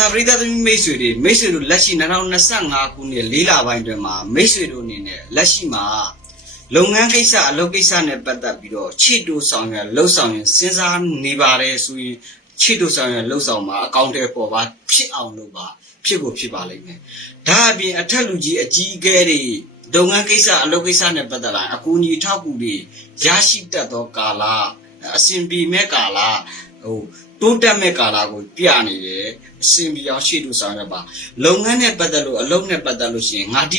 သာပရိသတ်သမီးမိတ်ဆွေတွေမိတ်ဆွေတို့လက်ရှိ2025ခုနှစ်၄လပိုင်းတွင်မှာမိတ်ဆွေတို့အနေနဲ့လက်ရှိမှာလုပ်ငန်းကိစ္စအလုပ်ကိစ္စနဲ့ပတ်သက်ပြီးတော့ခြေတိုးဆောင်ရလှုပ်ဆောင်ရင်စဉ်းစားနေပါတယ်ဆိုရင်ခြေတိုးဆောင်ရလှုပ်ဆောင်မှာအကောင့်ထဲပေါ်ပါဖြစ်အောင်လုပ်ပါဖြစ်ကိုဖြစ်ပါလိမ့်မယ်ဒါအပြင်အထက်လူကြီးအကြီးအကဲတွေလုပ်ငန်းကိစ္စအလုပ်ကိစ္စနဲ့ပတ်သက်လာရင်အကူအညီထောက်ကူတွေရရှိတတ်သောကာလအစဉ်ပြေမဲ့ကာလဟို တိုးတက်မဲ့ကာလကိုပြနေတယ်အစဉ်ပြေအောင်ရှေ့တူဆောင်ရပါလုပ်ငန်းနဲ့ပတ်သက်လို့အလုပ်နဲ့ပတ်သက်လို့ရှိရင်ငါဒီ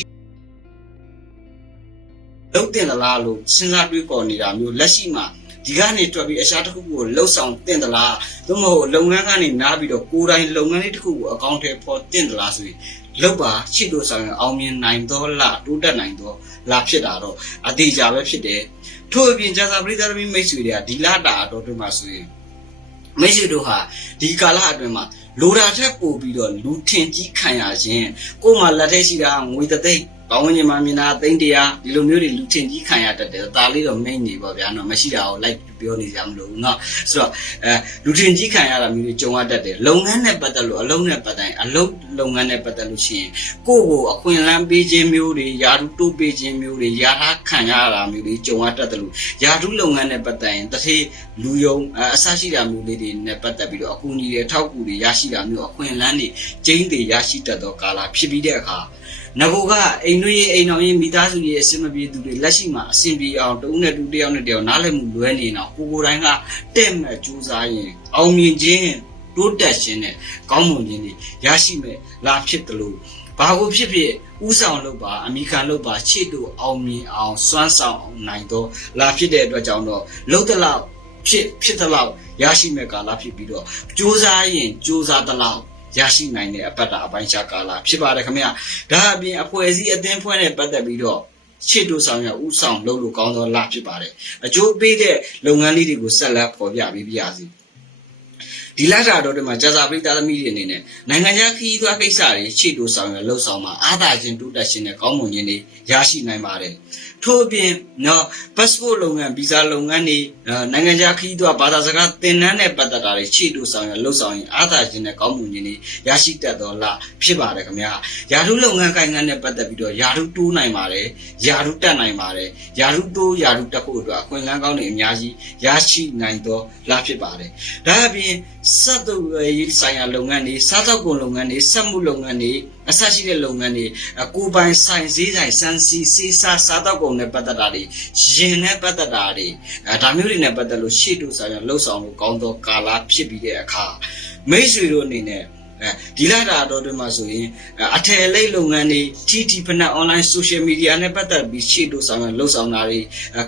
လုပ်တင်သလားလို့စဉ်းစားတွေးခေါ်နေတာမျိုးလက်ရှိမှာဒီကနေတွက်ပြီးအရှာတစ်ခုကိုလှုပ်ဆောင်တင်သလားသို့မဟုတ်လုပ်ငန်းကနေနားပြီးတော့ကိုယ်တိုင်လုပ်ငန်းလေးတစ်ခုကိုအကောင့်ထဲပေါ်တင်သလားဆိုရင်လောက်ပါရှစ်လို့ဆောင်ရင်အောင်မြင်နိုင်တော့လားတိုးတက်နိုင်တော့လားဖြစ်တာတော့အသေးကြပဲဖြစ်တယ်ထို့အပြင်ဂျာစာပရိသတ်သမီးမိတ်ဆွေတွေကဒီလာတာတော့တွင်မှာဆိုရင် မိတ်ဆွေတို့ဟာဒီကာလအတွင်းမှာလိုတာထက်ပိုပြီးတော့လူထင်ကြီးခံရခြင်းကိုယ်မှာလက်ထက်ရှိတာငွေတသိန်းဘဝဉာဏ်မှာမြင်တာသိန်းတရားဒီလိုမျိုးတွေလူထင်ကြီးခံရတတ်တယ်ဒါလေးတော့မိတ်နေပါဗျာနော်မရှိတာကိုလိုက်ပြောနေကြမလို့နော်ဆိုတော့အဲလူထင်ကြီးခံရတာမျိုးတွေကြုံရတတ်တယ်လုပ်ငန်းနဲ့ပတ်သက်လို့အလုံးနဲ့ပတ်တိုင်းအလုံးလုပ်ငန်းနဲ့ပတ်သက်လို့ရှိရင်ကိုယ့်ကိုအခွင့်အလမ်းပေးခြင်းမျိုးတွေယာတုတိုးပေးခြင်းမျိုးတွေယာဟာခံရတာမျိုးတွေကြုံရတတ်တယ်လို့ယာတုလုပ်ငန်းနဲ့ပတ်သက်ရင်တစ်သေးလူယုံအဆရှိတာမျိုးတွေနဲ့ပတ်သက်ပြီးတော့အကူအညီတွေထောက်ကူတွေရရှိတာမျိုးအခွင့်အလမ်းတွေကျင်းတွေရရှိတတ်သောကာလဖြစ်ပြီးတဲ့အခါငကိုကအိမ်တို့ရဲ့အိမ်တော်ရဲ့မိသားစုရဲ့အဆင်မပြေသူတွေလက်ရှိမှာအဆင်ပြေအောင်တဦးနဲ့တူတယောက်နဲ့တယောက်နားလည်မှုလွဲနေတော့ကိုကိုယ်တိုင်ကတဲ့မဲ့ကြိုးစားရင်အောင်မြင်ခြင်းတိုးတက်ခြင်းနဲ့ကောင်းမွန်ခြင်းတွေရရှိမဲ့လာဖြစ်တယ်လို့ဘာကိုဖြစ်ဖြစ်ဥဆောင်လုပ်ပါအမိခံလုပ်ပါချစ်တို့အောင်မြင်အောင်စွမ်းဆောင်နိုင်တော့လာဖြစ်တဲ့အတွက်ကြောင့်တော့လုံးတလောက် ဖြစ်ဖြစ်တလောက်ရရှိမဲ့ကာလဖြစ်ပြီးတော့ကြိုးစားရင်ကြိုးစားတလောက်ရရှိနိုင်တဲ့အပတ်တာအပိုင်းခြားကာလဖြစ်ပါတယ်ခင်ဗျာဒါအပြင်အဖွဲ့အစည်းအသင်းဖွဲ့နဲ့ပတ်သက်ပြီးတော့ချစ်တို့ဆောင်ရဥဆောင်လုပ်လို့ကောင်းသောလဖြစ်ပါတယ်အကျိုးပေးတဲ့လုပ်ငန်းလေးတွေကိုဆက်လက်ဖော်ပြပေးပါရစေ ဒီလတာတော့ဒီမှာကြာစာပရိသတ်သမီးတွေအနေနဲ့နိုင်ငံခြားခရီးသွားကိစ္စတွေချစ်တို့ဆောင်ရလှုပ်ဆောင်မှာအားသာခြင်းတိုးတက်ခြင်းနဲ့ကောင်းမွန်ခြင်းတွေရရှိနိုင်ပါတယ်ထို့အပြင်နော် passport လုပ်ငန်း visa လုပ်ငန်းတွေနိုင်ငံခြားခရီးသွားဘာသာစကားသင်တန်းနဲ့ပတ်သက်တာတွေချစ်တို့ဆောင်ရလှုပ်ဆောင်ရင်အားသာခြင်းနဲ့ကောင်းမွန်ခြင်းတွေရရှိတတ်တော်လားဖြစ်ပါတယ်ခင်ဗျာယာရုလုပ်ငန်းကိုင်ငန်းနဲ့ပတ်သက်ပြီးတော့ယာရုတိုးနိုင်ပါတယ်ယာရုတက်နိုင်ပါတယ်ယာရုတိုးယာရုတက်ဖို့အတွက်အခွင့်အလမ်းကောင်းတွေအများကြီးရရှိနိုင်တော်လားဖြစ်ပါတယ်ဒါအပြင်စက်သွယ်ရေးဆိုင်ရာလုပ်ငန်းတွေစားသောက်ကုန်လုပ်ငန်းတွေစက်မှုလုပ်ငန်းတွေအဆရှိတဲ့လုပ်ငန်းတွေအကိုပိုင်ဆိုင်ဈေးဆိုင်စမ်းစီစေးစားစားသောက်ကုန်နဲ့ပတ်သက်တာတွေရင်နဲ့ပတ်သက်တာတွေအဲဒါမျိုးတွေနဲ့ပတ်သက်လို့ရှေ့တို့ဆိုင်ရာလှုပ်ဆောင်လို့ကောင်းသောကာလဖြစ်ပြီးတဲ့အခါမိတ်ဆွေတို့အနေနဲ့အဲဒီလာတာတော့ဒီမှာဆိုရင်အထယ်လိတ်လုပ်ငန်းတွေ TT ဖနက် online social media နဲ့ပတ်သက်ပြီးရှေ့တို့ဆောင်ရလှုပ်ဆောင်တာတွေ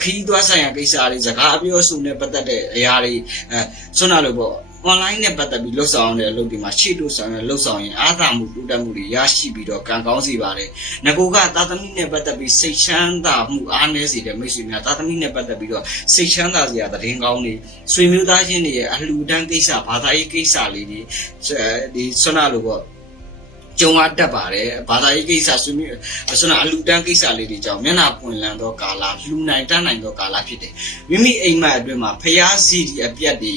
ခရီးသွားဆိုင်ရာကိစ္စတွေစကားအပြောအဆိုနဲ့ပတ်သက်တဲ့အရာတွေအဲဆွမ်းနာလို့ပေါ့ online နဲ့ပတ်သက်ပြီးလှုပ်ဆောင်တဲ့အလုပ်တွေမှာရှေ့တို့ဆောင်ရလှုပ်ဆောင်ရင်အားသာမှုတိုးတက်မှုတွေရရှိပြီးတော့ကံကောင်းစေပါတယ်။ငကိုကသာသမီနဲ့ပတ်သက်ပြီးစိတ်ချမ်းသာမှုအားနည်းစေတဲ့မိတ်ဆွေများသာသမီနဲ့ပတ်သက်ပြီးတော့စိတ်ချမ်းသာစရာသတင်းကောင်းတွေဆွေမျိုးသားချင်းတွေရဲ့အလှူဒန်းကိစ္စဘာသာရေးကိစ္စလေးတွေဒီဆွမ်းနာလို့ပေါ့ကြုံရတတ်ပါတယ်ဘာသာရေးကိစ္စဆွေးနွေးဆွမ်းနာအလူတန်းကိစ္စလေးတွေကြောင့်မျက်နှာပွင့်လန်းသောကာလလူနိုင်တန်းနိုင်သောကာလဖြစ်တယ်မိမိအိမ်မက်အတွင်းမှာဖျားစီဒီအပြတ်တွေ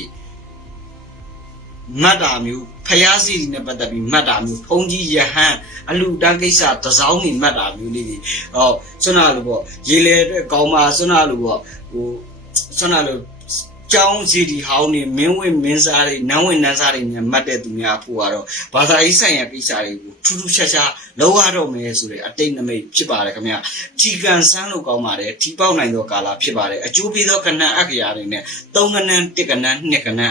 မှတ်တာမျိုးဖျားစီဒီနဲ့ပတ်သက်ပြီးမှတ်တာမျိုးဖုံးကြီးယဟန်အလူတန်းကိစ္စတစောင်းနေမှတ်တာမျိုးလေးတွေဟောဆွမ်းနာလို့ပေါ့ရေလေအတွက်ကောင်းပါဆွမ်းနာလို့ပေါ့ဟိုဆွမ်းနာလို့ကျောင်းစီဒီဟောင်းနေမင်းဝင်မင်းစားတွေနန်းဝင်နန်းစားတွေနဲ့မှတ်တဲ့သူများဖို့ကတော့ဘာသာရေးဆိုင်ရာကိစ္စတွေကိုထူးထူးခြားခြားလောက်ရတော့မယ်ဆိုတဲ့အတိတ်နမိတ်ဖြစ်ပါတယ်ခင်ဗျာထီကန်ဆန်းလို့ကောင်းပါတယ်ထီပေါက်နိုင်သောကာလဖြစ်ပါတယ်အကျိုးပေးသောကဏ္ဍအက္ခရာတွေနဲ့သုံးကဏ္ဍတစ်ကဏ္ဍနှစ်ကဏ္ဍ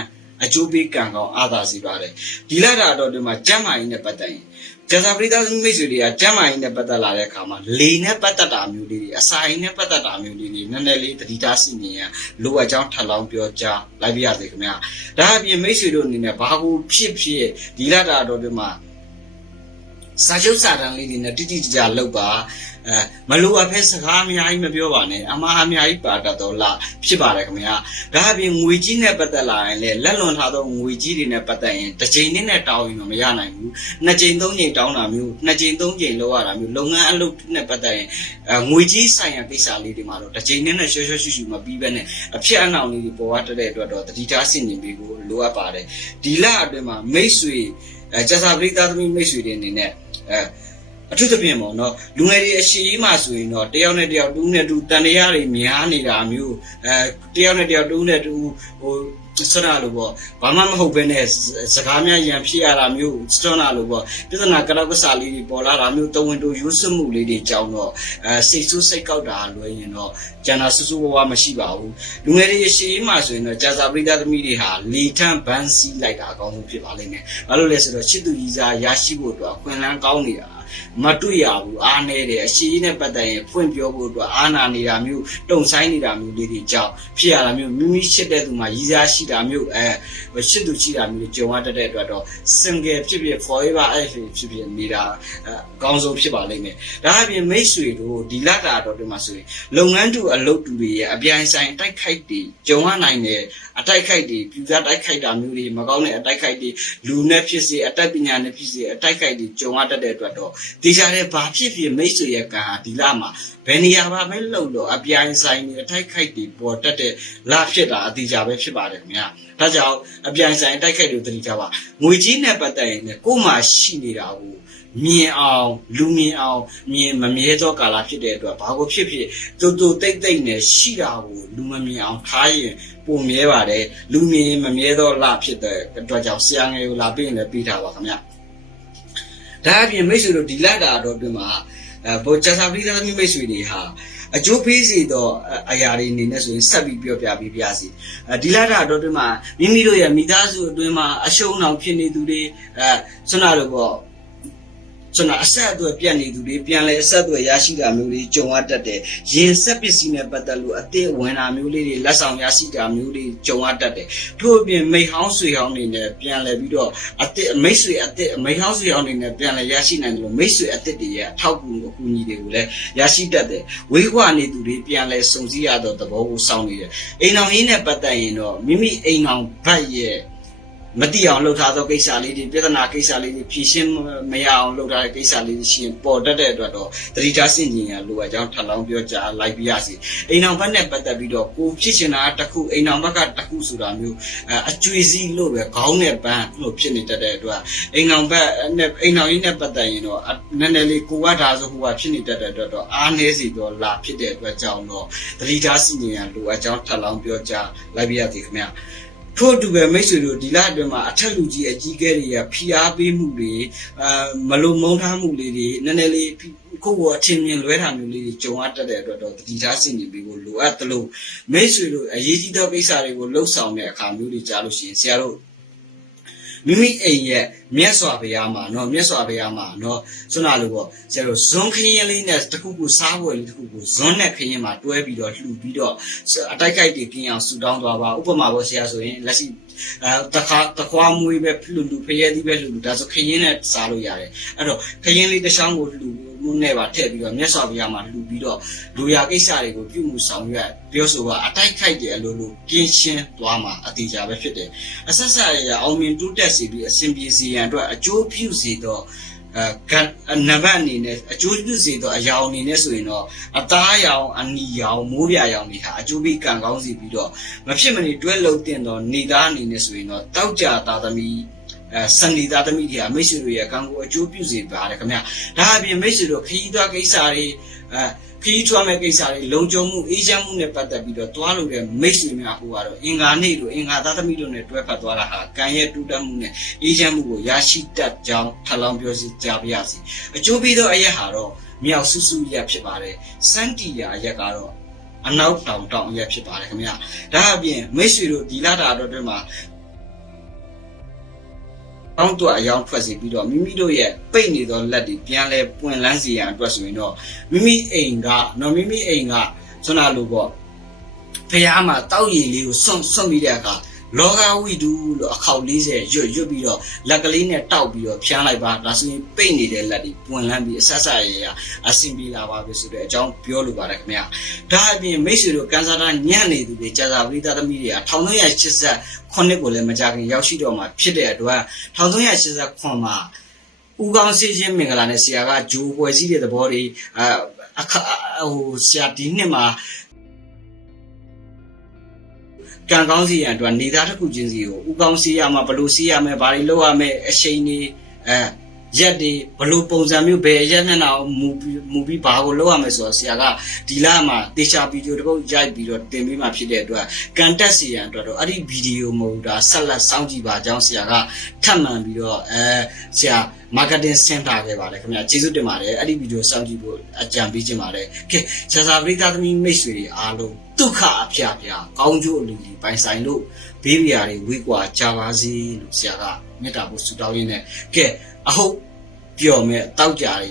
အကျိုးပေးကံကောင်းအားသာစီပါတယ်ဒီလာတာတော့ဒီမှာကျမ်းမာရေးနဲ့ပတ်သက်ရင်ကျန်စာပရိသတ်မိတ်ဆွေတွေကကျမ်းမာရေးနဲ့ပတ်သက်လာတဲ့အခါမှာလေနဲ့ပတ်သက်တာမျိုးလေးတွေအစာရင်နဲ့ပတ်သက်တာမျိုးလေးတွေနည်းနည်းလေးတတိထားစီနေရလိုအပ်ကြောင်းထပ်လောင်းပြောကြားလိုက်ပြရစေခင်ဗျာဒါအပြင်မိတ်ဆွေတို့အနေနဲ့ဘာကိုဖြစ်ဖြစ်ဒီလာတာတော့ဒီမှာ စာချုပ်စာတမ်းလေးတွေနဲ့တိတိကျကျလုပ်ပါအဲမလိုအပ်ဖဲစကားအများကြီးမပြောပါနဲ့အမှားအများကြီးပါတတ်တော့လားဖြစ်ပါတယ်ခင်ဗျာဒါအပြင်ငွေကြီးနဲ့ပတ်သက်လာရင်လေလက်လွန်ထားသောငွေကြီးတွေနဲ့ပတ်သက်ရင်တစ်ချိန်နဲ့တောင်းရင်တော့မရနိုင်ဘူးနှစ်ချိန်သုံးချိန်တောင်းတာမျိုးနှစ်ချိန်သုံးချိန်လောက်ရတာမျိုးလုပ်ငန်းအလုပ်နဲ့ပတ်သက်ရင်အဲငွေကြီးဆိုင်ရာကိစ္စလေးတွေမှာတော့တစ်ချိန်နဲ့ရှော့ရှော့ရှုရှုမပြီးဘဲနဲ့အဖြစ်အနှောင်လေးတွေပေါ်ရတဲ့အတွက်တော့တတိထားဆင်ခြင်ပေးဖို့လိုအပ်ပါတယ်ဒီလအတွင်းမှာမိတ်ဆွေအဲကျဆာပရိသတ်သမီးမိတ်ဆွေတွေအနေနဲ့ အဲ အထူးသဖြင့်ပေါ့နော်လူငယ်တွေအရှိကြီးမှဆိုရင်တော့တယောက်နဲ့တယောက်တူးနဲ့တူတန်တရားတွေများနေတာမျိုးအဲတယောက်နဲ့တယောက်တူးနဲ့တူဟိုစရလို့ပေါ့ဘာမှမဟုတ်ဘဲနဲ့စကားများရန်ဖြစ်ရတာမျိုးစတနာလို့ပေါ့ပြဿနာကရောက်ကစားလေးတွေပေါ်လာတာမျိုးတဝန်တို့ယူဆွမှုလေးတွေကြောင်းတော့အဲစိတ်ဆိုးစိတ်ကောက်တာလွယ်ရင်တော့ကျန်တာဆူဆူဝါးဝါမရှိပါဘူးလူငယ်တွေအရှိကြီးမှဆိုရင်တော့ကြာစာပရိသတ်သမီးတွေဟာလေထန့်ဘန်းစီးလိုက်တာအကောင်းဆုံးဖြစ်ပါလိမ့်မယ်ဘာလို့လဲဆိုတော့ချစ်သူကြီးစားရရှိဖို့အတွက်အခွင့်အလမ်းကောင်းနေတာ မတွေ့ရဘူးအားနေတယ်အရှိကြီးနဲ့ပတ်သက်ရင်ဖွင့်ပြောဖို့အတွက်အားနာနေတာမျိုးတုံဆိုင်နေတာမျိုးလေးတွေကြောင့်ဖြစ်ရတာမျိုးမိမိချစ်တဲ့သူမှာရည်စားရှိတာမျိုးအဲချစ်သူရှိတာမျိုးတွေကြုံရတတ်တဲ့အတွက်တော့ single ဖြစ်ဖြစ် forever အဲ့ဖြစ်ဖြစ်နေတာအကောင်းဆုံးဖြစ်ပါလိမ့်မယ်ဒါအပြင်မိတ်ဆွေတို့ဒီလတာတော့ဒီမှာဆိုရင်လုပ်ငန်းတူအလုပ်တူတွေရဲ့အပြိုင်ဆိုင်တိုက်ခိုက်တွေကြုံရနိုင်တယ်အတိုက်ခိုက်တွေပြူစားတိုက်ခိုက်တာမျိုးတွေမကောင်းတဲ့အတိုက်ခိုက်တွေလူနဲ့ဖြစ်စေအတိုက်ပညာနဲ့ဖြစ်စေအတိုက်ခိုက်တွေကြုံရတတ်တဲ့အတွက်တော့တေချာတဲ့ဘာဖြစ်ဖြစ်မိတ်ဆွေရဲ့ကံဟာဒီလမှာဘယ်နေရာမှာပဲလှုပ်လို့အပြိုင်ဆိုင်တွေအထိုက်ခိုက်တွေပေါ်တက်တဲ့လဖြစ်တာအတိအကျပဲဖြစ်ပါတယ်ခင်ဗျာဒါကြောင့်အပြိုင်ဆိုင်အတိုက်ခိုက်တွေတတိထားပါငွေကြီးနဲ့ပတ်သက်ရင်လည်းကိုယ်မှာရှိနေတာကိုမြင်အောင်လူမြင်အောင်မြင်မမြဲသောကာလဖြစ်တဲ့အတွက်ဘာကိုဖြစ်ဖြစ်တူတူတိတ်တိတ်နဲ့ရှိတာကိုလူမမြင်အောင်ထားရင်ပုံမြဲပါတယ်လူမြင်မမြဲသောလဖြစ်တဲ့အတွက်ကြောင့်ဆရာငယ်ကိုလာပြီးရင်လည်းပြီးထားပါခင်ဗျာ ဒါအပြင်မိတ်ဆွေတို့ဒီလက်တာတော့တွင်မှာအဲဘောချာစာပရိသတ်သမီးမိတ်ဆွေတွေဟာအကျိုးပေးစေတော့အရာတွေအနေနဲ့ဆိုရင်ဆက်ပြီးပြောပြပေးပြစီအဲဒီလက်တာတော့တွင်မှာမိမိတို့ရဲ့မိသားစုအတွင်းမှာအရှုံးအောင်ဖြစ်နေသူတွေအဲဆွမ်းနာတို့ပေါ့ ကျွန်တော်အဆက်အသွယ်ပြတ်နေသူတွေပြန်လဲအဆက်အသွယ်ရရှိတာမျိုးတွေကြုံရတတ်တယ်။ရင်ဆက်ပစ္စည်းနဲ့ပတ်သက်လို့အသစ်ဝင်တာမျိုးလေးတွေလက်ဆောင်ရရှိတာမျိုးတွေကြုံရတတ်တယ်။ထို့အပြင်မိဟောင်းဆွေဟောင်းတွေနဲ့ပြန်လဲပြီးတော့အသစ်မိတ်ဆွေအသစ်မိဟောင်းဆွေဟောင်းတွေနဲ့ပြန်လဲရရှိနိုင်တယ်လို့မိတ်ဆွေအသစ်တွေရဲ့အထောက်အကူအကူအညီတွေကိုလည်းရရှိတတ်တယ်။ဝေးကွာနေသူတွေပြန်လဲစုံစည်းရတော့သဘောကိုစောင့်နေတယ်။အိမ်အောင်ရင်းနဲ့ပတ်သက်ရင်တော့မိမိအိမ်အောင်ဘတ်ရဲ့ မတိအောင်လှုပ်ထားသောကိစ္စလေးတွေပြဿနာကိစ္စလေးတွေဖြေရှင်းမရအောင်လှုပ်ထားတဲ့ကိစ္စလေးတွေရှိရင်ပေါ်တတ်တဲ့အတွက်တော့တတိထားစင်ကျင်ရလိုအပ်ကြောင်းထပ်လောင်းပြောကြားလိုက်ပြရစီအိမ်အောင်ဘက်နဲ့ပတ်သက်ပြီးတော့ကိုဖြစ်ချင်တာတစ်ခုအိမ်အောင်ဘက်ကတစ်ခုဆိုတာမျိုးအဲအကျွေးစီးလို့ပဲခေါင်းနဲ့ပန်းလို့ဖြစ်နေတတ်တဲ့အတွက်အိမ်အောင်ဘက်နဲ့အိမ်အောင်ကြီးနဲ့ပတ်သက်ရင်တော့နည်းနည်းလေးကိုကဒါဆိုဟိုကဖြစ်နေတတ်တဲ့အတွက်တော့အားနည်းစီတော့လာဖြစ်တဲ့အတွက်ကြောင့်တော့တတိထားစင်ကျင်ရလိုအပ်ကြောင်းထပ်လောင်းပြောကြားလိုက်ပြရစီခင်ဗျာ ထို့အတူပဲမိတ်ဆွေတို့ဒီလအတွင်းမှာအထက်လူကြီးအကြီးအကဲတွေကဖိအားပေးမှုတွေအာမလုံမုန်းထားမှုလေးတွေနည်းနည်းလေးကိုယ့်ကိုအထင်မြင်လွဲတာမျိုးလေးတွေကြုံရတတ်တဲ့အတွက်တော့တတိထားစင်နေပြီးကိုလိုအပ်သလိုမိတ်ဆွေတို့အရေးကြီးသောကိစ္စတွေကိုလှုပ်ဆောင်တဲ့အခါမျိုးတွေကြားလို့ရှိရင်ဆရာတို့ မိမိအိမ်ရဲ့မြတ်စွာဘုရားမှာเนาะမြတ်စွာဘုရားမှာเนาะစွနာလို့ပေါ့ဆရာတို့ဇွန်ခရင်လေးနဲ့တခုခုစားပွဲလေးတခုခုဇွန်နဲ့ခရင်မှာတွဲပြီးတော့လှူပြီးတော့အတိုက်ခိုက်တွေกินအောင်ဆူတောင်းသွားပါဥပမာပေါ့ဆရာဆိုရင်လက်ရှိအဲတခါတခွားမွေးပဲလှူလှူဖရဲသီးပဲလှူလှူဒါဆိုခရင်နဲ့စားလို့ရတယ်အဲ့တော့ခရင်လေးတစ်ချောင်းကိုလှူ မှုနဲ့ပါထည့်ပြီးတော့မြတ်စွာဘုရားမှာလှူပြီးတော့လူရကိစ္စတွေကိုပြုမှုဆောင်ရွက်ပြောဆိုပါအတိုက်ခိုက်တယ်အလိုလိုကင်းရှင်းသွားမှာအတိအကျပဲဖြစ်တယ်အဆက်ဆက်ရအောင်မြင်တိုးတက်စေပြီးအစဉ်ပြေစေရန်အတွက်အကျိုးပြုစေတော့အဲကနံပါတ်အနေနဲ့အကျိုးပြုစေတော့အရာအနေနဲ့ဆိုရင်တော့အသားရောင်အနီရောင်မိုးပြရောင်တွေဟာအကျိုးပေးကံကောင်းစီပြီးတော့မဖြစ်မနေတွဲလုံတင်တော့နေသားအနေနဲ့ဆိုရင်တော့တောက်ကြသားသမီးအဲ စန္ဒီသားသမီးတွေအမိတ်ဆွေတို့ရဲ့ကံကိုအကျိုးပြုစေပါတယ်ခင်ဗျဒါအပြင်မိတ်ဆွေတို့ခရီးသွားကိစ္စတွေအဲခရီးထွားမဲ့ကိစ္စတွေလုံခြုံမှုအေးချမ်းမှုနဲ့ပတ်သက်ပြီးတော့တွားလို့တဲ့မိတ်ဆွေများဟိုကတော့အင်္ဂါနေ့တို့အင်္ဂါသားသမီးတို့နဲ့တွဲဖက်သွားတာဟာကံရဲ့တူတက်မှုနဲ့အေးချမ်းမှုကိုရရှိတတ်ကြောင်းထပ်လောင်းပြောစီကြပါရစေအကျိုးပေးသောအရက်ဟာတော့မြောက်ဆူဆူရက်ဖြစ်ပါတယ်စန်တီယာအရက်ကတော့အနောက်တောင်တောင်အရက်ဖြစ်ပါတယ်ခင်ဗျာဒါအပြင်မိတ်ဆွေတို့ဒီလာတာတော့တွင်မှာ အောင်းတော့အယောင်ထွက်စီပြီးတော့မိမိတို့ရဲ့ပိတ်နေသောလက်တွေပြန်လဲပွင့်လန်းစေရန်အတွက်ဆိုရင်တော့မိမိအိမ်ကနော်မိမိအိမ်ကဆွမ်းနာလို့ပေါ့ဖះမှာတောက်ရည်လေးကိုစွန့်စွန့်ပြီးတဲ့အခါ လောကဝိတုလို့အခေါက်40ရွတ်ရွတ်ပြီးတော့လက်ကလေးနဲ့တောက်ပြီးတော့ဖြန်းလိုက်ပါဒါဆိုရင်ပိတ်နေတဲ့လက်တွေပွင့်လန်းပြီးအဆက်ဆက်ရရအဆင်ပြေလာပါပြီဆိုတဲ့အကြောင်းပြောလိုပါတယ်ခင်ဗျာဒါအပြင်မိတ်ဆွေတို့ကန်ဆာတာညံ့နေသူတွေကြာစာပရိသတ်သမီးတွေက1380ခုနှစ်ကိုလည်းမကြခင်ရောက်ရှိတော့မှာဖြစ်တဲ့အတွက်1380မှာဦးကောင်းစီချင်းမင်္ဂလာနဲ့ဆရာကဂျိုးပွဲစည်းတဲ့သဘောတွေအအခဟိုဆရာဒီနှစ်မှာ ကံကောင်းစီရန်အတွက်နေသားတစ်ခုချင်းစီကိုဦးကောင်းစီရမှာဘယ်လိုစီရမလဲဘာတွေလုပ်ရမလဲအရှိန်တွေအဲရက်တွေဘယ်လိုပုံစံမျိုးဘယ်ရက်မျက်နှာကိုမူပြီးမူပြီးဘာကိုလုပ်ရမလဲဆိုတော့ဆရာကဒီလမှာတေချာဗီဒီယိုတစ်ပုတ်ရိုက်ပြီးတော့တင်ပေးမှဖြစ်တဲ့အတွက်ကန်တက်စီရန်အတွက်တော့အဲ့ဒီဗီဒီယိုမဟုတ်တာဆက်လက်စောင့်ကြည့်ပါကြောင်းဆရာကထပ်မံပြီးတော့အဲဆရာ marketing center ခဲ့ပါတယ်ခင်ဗျာကျေးဇူးတင်ပါတယ်အဲ့ဒီဗီဒီယိုစောင့်ကြည့်ဖို့အကြံပေးခြင်းပါတယ်ကဲဆရာစာပရိသတ်သမီးမိတ်ဆွေတွေအားလုံးဒုက္ခအဖျားဖျားကောင်းကျိုးအလူကြီးပိုင်ဆိုင်လို့ဘေးပြာတွေဝေးကွာကြပါစေလို့ဆရာကမေတ္တာပို့ဆုတောင်းရင်းနဲ့ကဲအဟုတ်ပျော်မဲ့တောက်ကြတွေ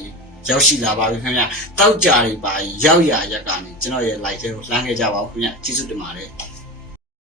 ရောက်ရှိလာပါပြီခင်ဗျာတောက်ကြတွေပါရောက်ရရက်ကနေကျွန်တော်ရဲ့ like ထဲကိုလှမ်းခဲ့ကြပါဦးခင်ဗျာကျေးဇူးတင်ပါတယ်